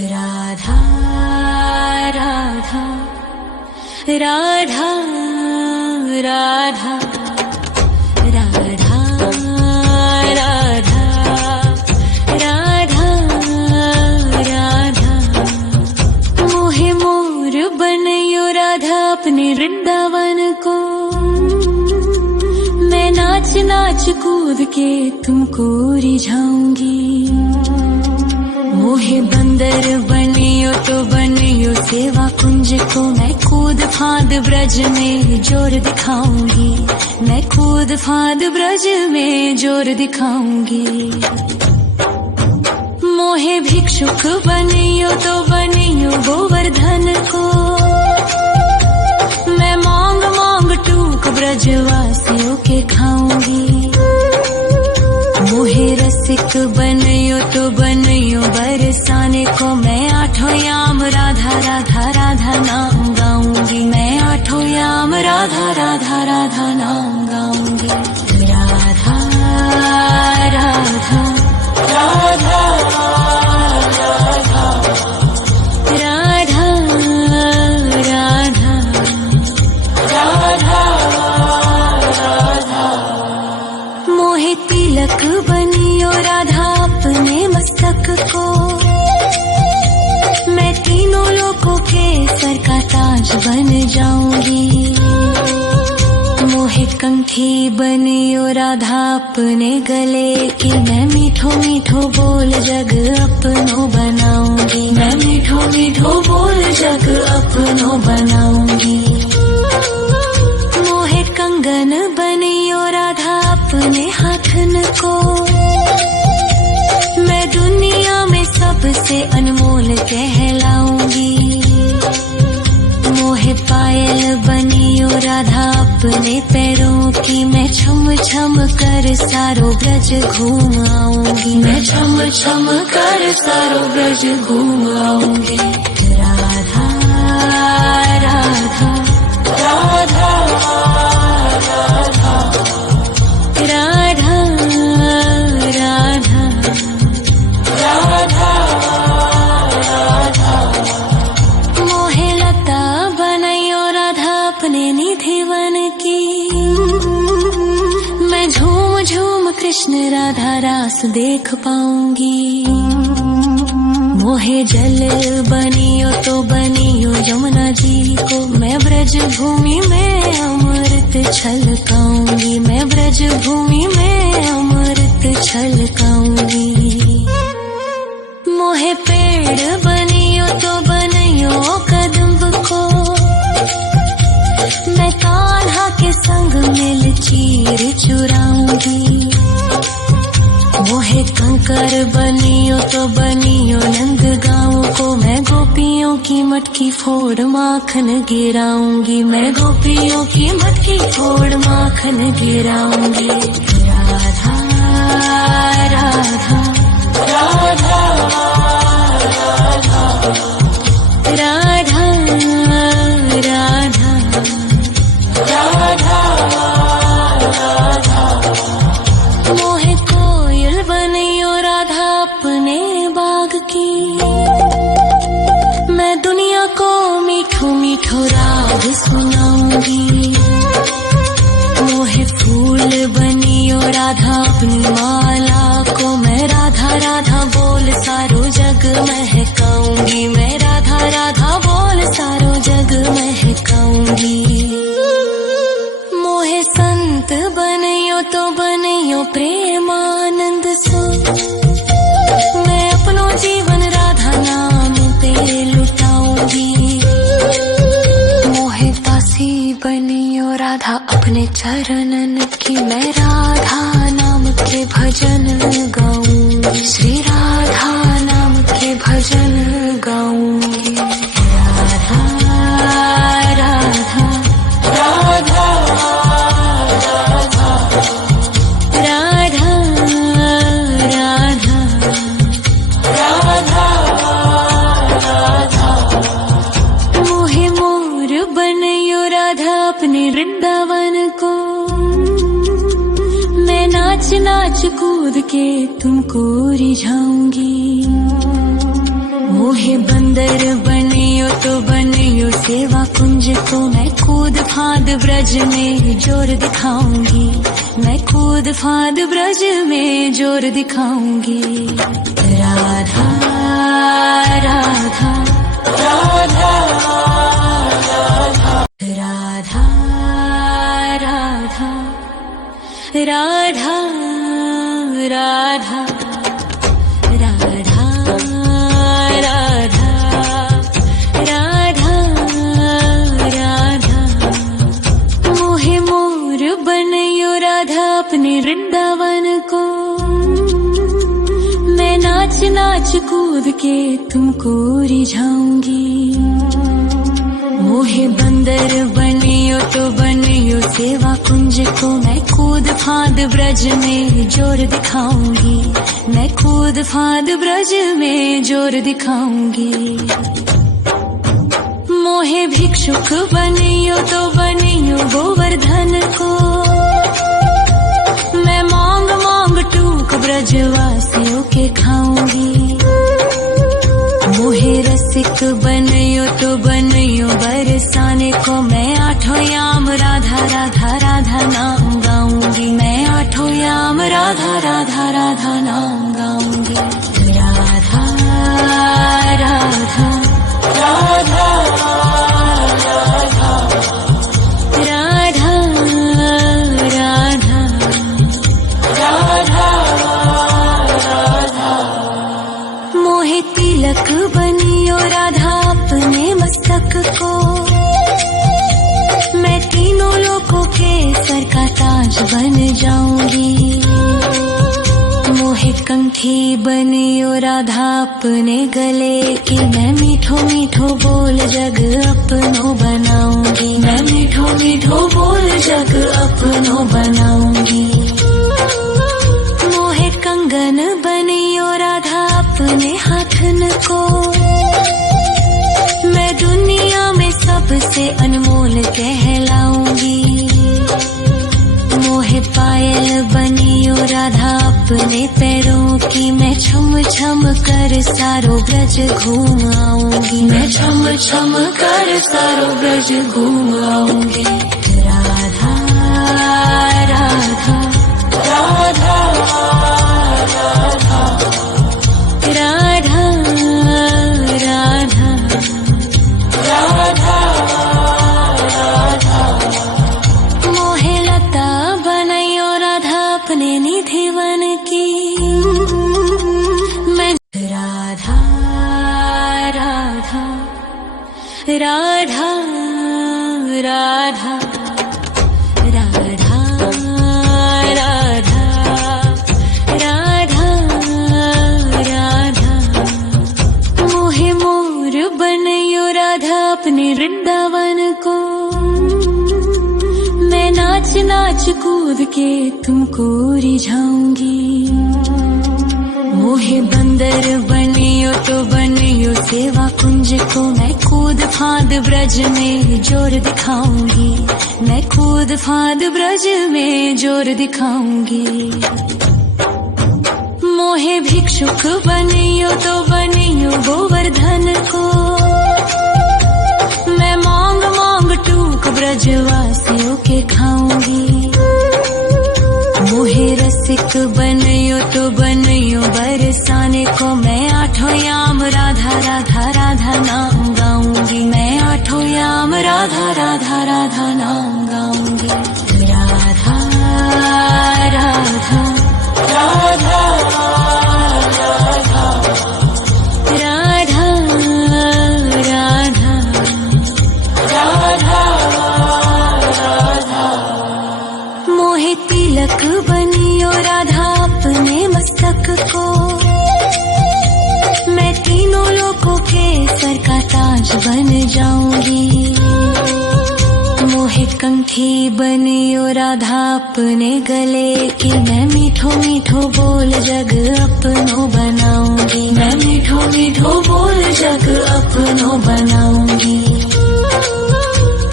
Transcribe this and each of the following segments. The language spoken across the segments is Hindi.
राधा राधा राधा राधा राधा राधा राधा राधा मोहे मोर बनयो राधा अपने वृंदावन को। मैं नाच नाच कूद के तुमको रिझाऊंगी। मोहे बंदर बनियो तो बनियो सेवा कुंज को। मैं कूद फांद ब्रज में जोर दिखाऊंगी। मैं कूद फांद ब्रज में जोर दिखाऊंगी। मोहे भिक्षुक बनियो तो बनियो गोवर्धन को। मैं मांग मांग टूक ब्रजवासियों के खाऊंगी। मोहे रसिक बनियो तो बनियो बरसाने को। मैं आठों याम राधा राधा राधा नाम गाऊंगी। मैं आठों याम राधा राधा राधा नाम गाऊंगी। राधा राधा राधा राधा राधा राधा राधा। मोहे तिलक बनियो राधा अपने मस्तक को। मैं तीनों लोगों के सर का ताज बन जाऊंगी। मोहे कंठी बनियो राधा अपने गले की। मैं मीठो मीठो बोल जग अपनो बनाऊंगी। मैं मीठो मीठो बोल जग अपनो बनाऊंगी। मोहे कंगन बनियो राधा अपने हाथन को। मैं दुनिया में सबसे अनमोल कहलाऊंगी। मोहे पायल बनियो राधा अपने पैरों की। मैं छम छम कर सारो ब्रज घूम आऊंगी। मैं छम छम कर सारो ब्रज घूम आऊंगी। राधा राधा राधा राधा राधा राधा राधा। मोहे लता बनयो राधा अपने निधि वन की। मैं झूम झूम कृष्ण राधा रास देख पाऊंगी। मोहे जल बनियो तो बनियो यमुना जी को। मैं ब्रज भूमि में अमृत छलकाऊंगी। मैं ब्रज भूमि में अमृत छलकाऊंगी। मोहे पेड़ बनियो तो बनियो कदम्ब को। मैं कान्हा के संग मिल चीर चुराऊंगी। मोहे कंकर बनियो तो बनियो नंद गाँव को। मैं गोपियों की मटकी फोड़ माखन गिराऊंगी। मैं गोपियों की मटकी फोड़ माखन गिराऊंगी। राधा राधा राधा राधा राधा राधा। मोहे कोयल बनियो राधा अपने बाग की। मैं दुनिया को मीठो मीठो राग सुनाऊंगी। मोहे फूल बनियो राधा अपनी माला को। मैं राधा राधा बोल सारो जग महकाऊंगी। मैं राधा राधा बोल सारो जग महकाऊंगी। मोहे संत बनियो तो बनियो प्रेमानंद सो। मैं अपनो जीवन राधा नाम पे लुटाऊंगी। मोहे दासी बनियो राधा अपने चरणन की। मैं राधा नाम के भजन गाऊंगी। श्री राधा नाम के भजन गाऊंगी। राधा राधा राधा राधा राधा राधा। मोहे मोर बनयो राधा अपने वृंदावन को। मैं नाच नाच कूद के तुमको रिझाऊंगी। मोहे बंदर बनियो तो बनियो सेवा कुंज को मैं कूद फाद ब्रज में जोर दिखाऊंगी, मैं कूद फाद ब्रज में जोर दिखाऊंगी। राधा राधा राधा राधा राधा राधा राधा राधा राधा राधा राधा मोहे मोर बनयो राधा अपने वृंदावन को, मैं नाच नाच कूद के तुमको रिझाऊंगी। मोहे बंदर बनियो तो बनियो सेवा कुंज को मैं कूद फाद ब्रज में जोर दिखाऊंगी, मैं कूद फाद ब्रज में जोर दिखाऊंगी। मोहे भिक्षुक बनियो तो बनियो गोवर्धन को, मैं मांग मांग टूक ब्रजवासियों के खाऊंगी। मोहे रसिक बनियो तो बनियो बरसाने को, मैं आठों याम राधा राधा राधा नाम गाऊंगी, मैं आठों याम राधा राधा राधा नाम गाऊंगी। राधा राधा राधा राधा राधा राधा राधा मोहे तिलक बनियो राधा अपने मस्तक को, मैं तीनों लोकों के सर का ताज बन जाऊंगी। मोहे कंठी बनियो राधा अपने गले की, मैं मीठो मीठो बोल जग अपनो बनाऊंगी, मैं मीठो मीठो बोल जग अपनो बनाऊंगी। मोहे कंगन बनियो राधा अपने हाथन को, मैं दुनिया में सबसे अनमोल कहलाऊंगी। मोहे पायल बनियो राधा अपने पैरों की, मैं छम छम कर सारो ब्रज घूम आऊंगी, मैं छम छम कर सारो ब्रज घूम आऊंगी। राधा राधा राधा राधा राधा राधा राधा मोहे लता बनयो राधा अपने निधिवन की, मैं राधा राधा राधा राधा राधा राधा राधा राधा मोहे मोर बनयो राधा अपने वृंदावन को, मैं नाच नाच कूद के तुमको रिझाऊंगी। मोहे बंदर बनियो तो बनियो सेवा कुंज को, मैं कूद फाद ब्रज में जोर दिखाऊंगी, मैं कूद फाद ब्रज में जोर दिखाऊंगी। मोहे भिक्षुक बनियो तो बनियो गोवर्धन को, मैं मांग मांग टूक ब्रजवासियों के खाऊंगी। मोहे रसिक बनियो तो बनियो बरसाने को, मैं आठों याम राधा राधा राधा नाम गाऊंगी, मैं आठों याम राधा राधा राधा नाम गाऊंगी। राधा राधा राधा राधा राधा राधा राधा राधा मोहे तिलक बनियो राधा अपने मस्तक को, मैं तीनों लोकों के सर का ताज बन जाऊंगी। मोहे कंठी बनियो राधा अपने गले की, मैं मीठो मीठो बोल जग अपनो बनाऊंगी, मैं मीठो मीठो बोल जग अपनो बनाऊंगी।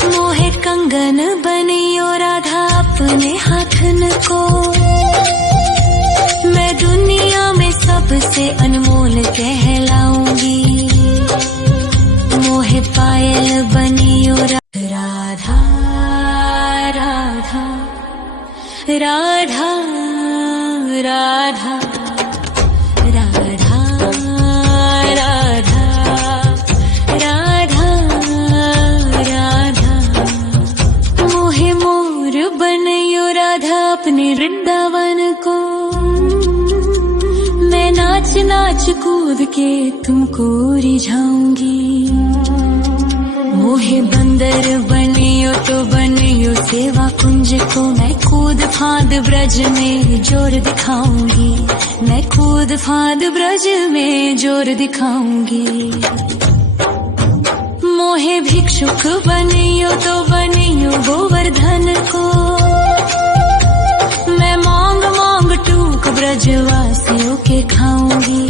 मोहे कंगन बनियो राधा अपने हाथन को, मैं दुनिया में सबसे अनमोल कहलाऊंगी। राधा राधा राधा राधा राधा राधा मोहे मोर बनयो राधा अपने वृंदावन को। मैं नाच नाच कूद के तुमको रिझाऊंगी। मोहे बंदर बनियो तो बनियो सेवा कुंज को। मैं कूद फांद ब्रज में जोर दिखाऊंगी। मैं कूद फांद ब्रज में जोर दिखाऊंगी। मोहे भिक्षुक बनियो तो बनियो गोवर्धन को। मैं मांग मांग टूक ब्रजवासियों के खाऊंगी।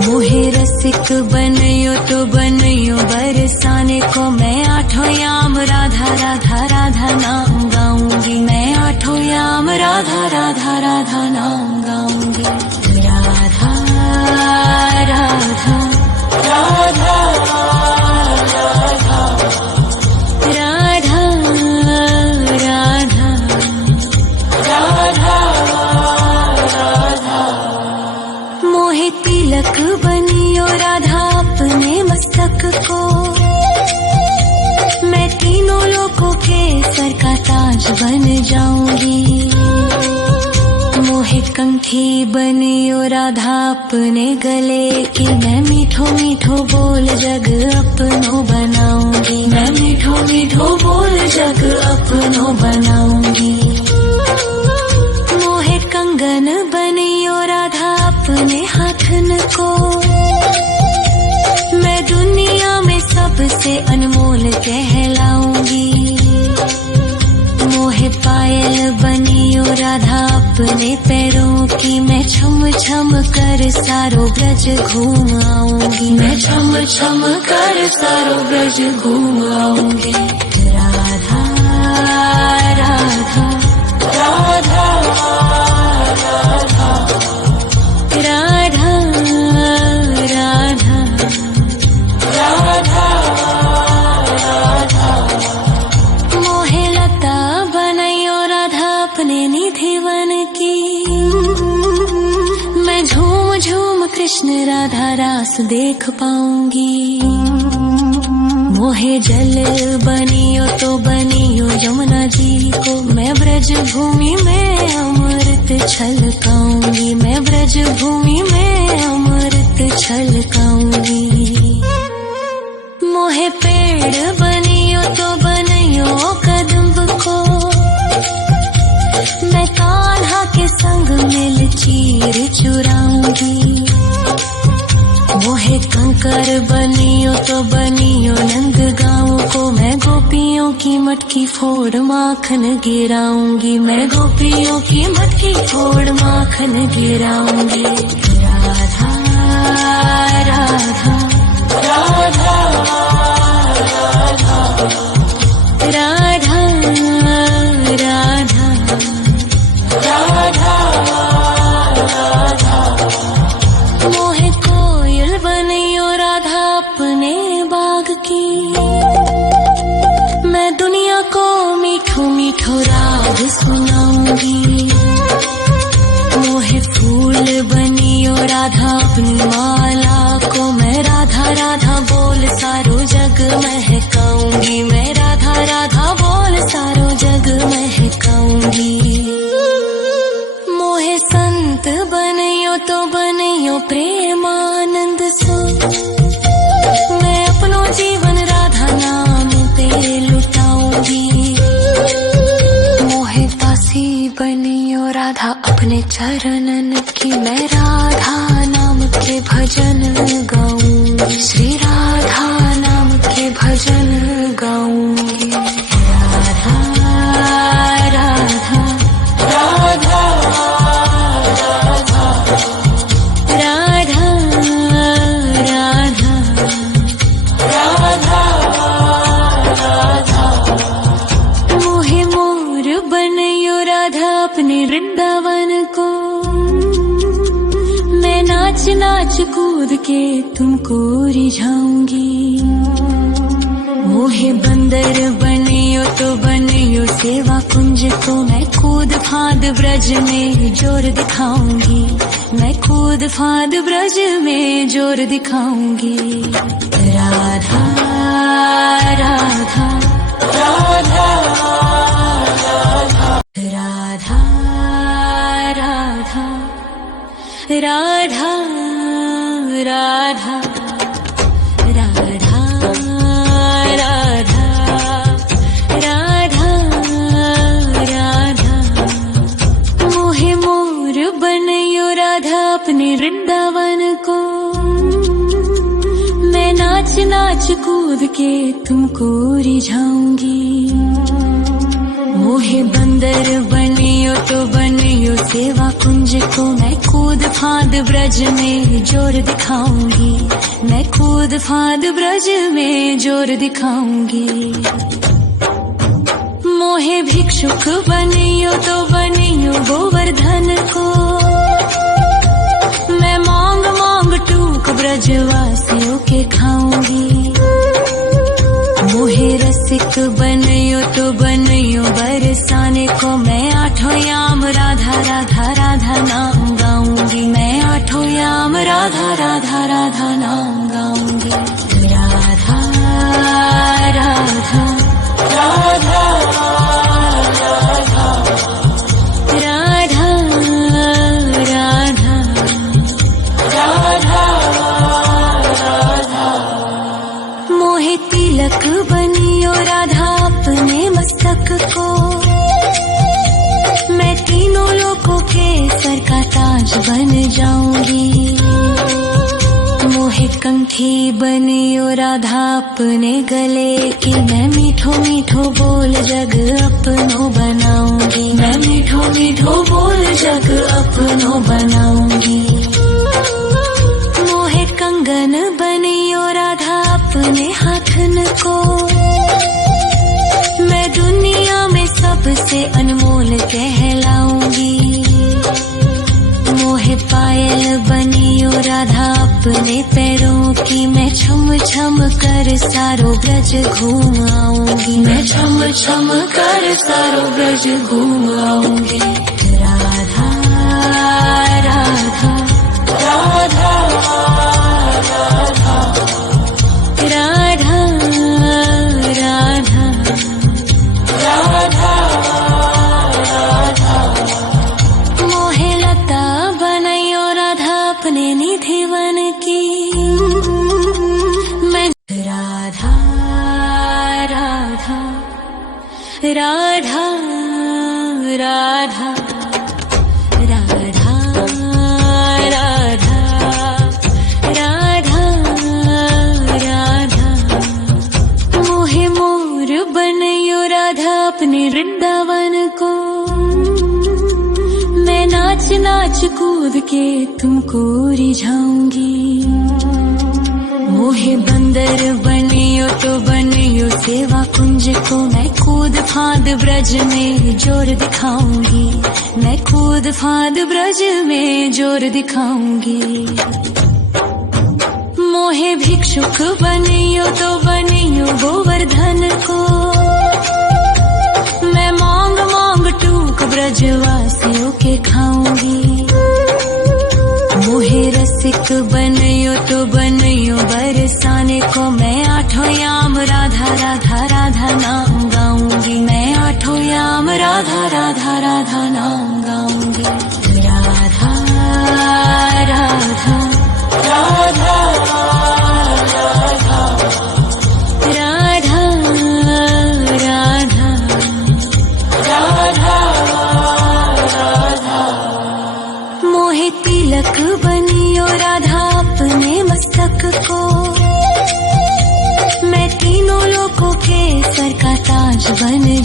मोहे रसिक बनियो तो बनियो बरसाने को। मैं आठों याम राधा राधा राधा नाम गाऊंगी। मैं आठों याम राधा राधा राधा नाम गाऊंगी। राधा राधा राधा राधा राधा राधा राधा मोहे तिलक बनियो राधा अपने मस्तक को। मैं तीनों लोगों के सर का ताज बन जाऊंगी। मोहे कंठी बनियो राधा अपने गले की। मैं मीठो मीठो बोल जग अपनो बनाऊंगी। मैं मीठो मीठो बोल जग अपनो बनाऊंगी। मोहे कंगन बनियो राधा अपने हाथन को। मैं दुनिया में सबसे अनमोल कहलाऊंगी। मोहे पायल बनियो राधा अपने पैरों की। मैं छम छम कर सारो ब्रज घूम आऊंगी। मैं छम छम कर सारो ब्रज घूम आऊंगी। राधा राधा राधा राधा राधा राधा राधा राधा मोहे लता बनयो राधा अपने निधि वन की। मैं झूम झूम कृष्ण राधा रास देख पाऊंगी। मोहे जल बनियो तो बनियो यमुना जी को। मैं ब्रज भूमि में अमृत छलकाऊंगी। मैं ब्रज भूमि में अमृत छलकाऊंगी। मोहे पेड़ बनियो तो बनियो कदम्ब को। मैं कान्हा के संग मिल चीर चुराऊंगी। मोहे कंकर बनियो तो बनियो नंद गाँव को। मैं गोपियों की मटकी फोड़ माखन गिराऊंगी। मैं गोपियों की मटकी फोड़ माखन गिराऊंगी। राधा राधा राधा राधा राधा राधा राधा राधा मोहे कोयल बनियो राधा अपने बाग की। मैं दुनिया को मीठो मीठो राग सुनाऊंगी। मोहे फूल बनियो राधा अपनी माला को। मैं राधा राधा बोल सारो जग महकाऊंगी। मैं राधा राधा बोल सारो जग महकाऊंगी। मोहे संत बनियो तो बनियो प्रेमानंद सो। मैं अपनो जीवन राधा नाम पे लुटाऊंगी। मोहे दासी बनियो राधा अपने चरणन की। मैं राधा नाम के भजन गाऊंगी। श्री राधा नाम के भजन गाऊंगी। राधा राधा राधा राधा राधा राधा राधा राधा मोहे मोर बनयो राधा अपने वृंदावन को। मैं नाच नाच कूद के तुमको रिझाऊंगी। मोहे बंदर बनियो तो बनियो सेवा कुंज को मैं कूद फाद ब्रज में जोर दिखाऊंगी, मैं कूद फाद ब्रज में जोर दिखाऊंगी। राधा राधा राधा राधा राधा राधा राधा राधा राधा राधा राधा मोहे मोर बनयो राधा अपने वृंदावन को, मैं नाच नाच कूद के तुमको रिझाऊंगी। मोहे बंदर बनियो तो बनियो सेवा कुंज को मैं कूद फाद ब्रज में जोर दिखाऊंगी, मैं कूद फाद ब्रज में जोर दिखाऊंगी। मोहे भिक्षुक बनियो तो बनियो गोवर्धन को, मैं मांग मांग टूक ब्रजवासियों के खाऊंगी। मोहे रसिक बनियो तो बनियो बरसाने को, मैं आठों याम राधा राधा राधा नाम गाऊंगी, मैं आठों याम राधा राधा राधा नाम गाऊंगी। राधा राधा राधा राधा राधा राधा राधा मोहे तिलक बनियो राधा अपने मस्तक को, मैं तीनों लोगों के सर का ताज बन जाऊंगी। मोहे कंठी बनियो राधा अपने गले की, मैं मीठो मीठो बोल जग अपनो बनाऊंगी, मैं मीठो मीठो बोल जग अपनो बनाऊंगी। मोहे कंगन बनियो राधा अपने हाथन को, मैं दुनिया में सबसे अनमोल कहलाऊंगी। मोहे पायल बनियो राधा अपने पैरों की, मैं छम छम कर सारो ब्रज घूम आऊंगी, मैं छम छम कर सारो ब्रज घूम आऊंगी। राधा राधा राधा राधा राधा राधा राधा मोहे लता बनयो राधा अपने निधिवन की, मैं राधा राधा राधा राधा राधा राधा राधा मोहे मोर बनयो राधा अपने वृंदावन को, मैं नाच नाच कूद के तुमको रिझाऊंगी। मोहे बंदर बनियो तो बनियो सेवा कुंज को, मैं कूद फाद ब्रज में जोर दिखाऊंगी, मैं कूद फाद ब्रज में जोर दिखाऊंगी। मोहे भिक्षुक बनियो तो बनियो गोवर्धन को, मैं मांग मांग टूक ब्रजवासियों के खाऊंगी। मोहे रसिक बनियो तो बनियो बरसाने को, मैं आठों याम राधा राधा राधा नाम गाऊंगी, मैं आठों याम राधा राधा राधा नाम गाऊंगी। राधा राधा राधा राधा राधा राधा राधा मोहे तिलक बनियो राधा अपने मस्तक को, मैं तीनों लोगों के सर का ताज बन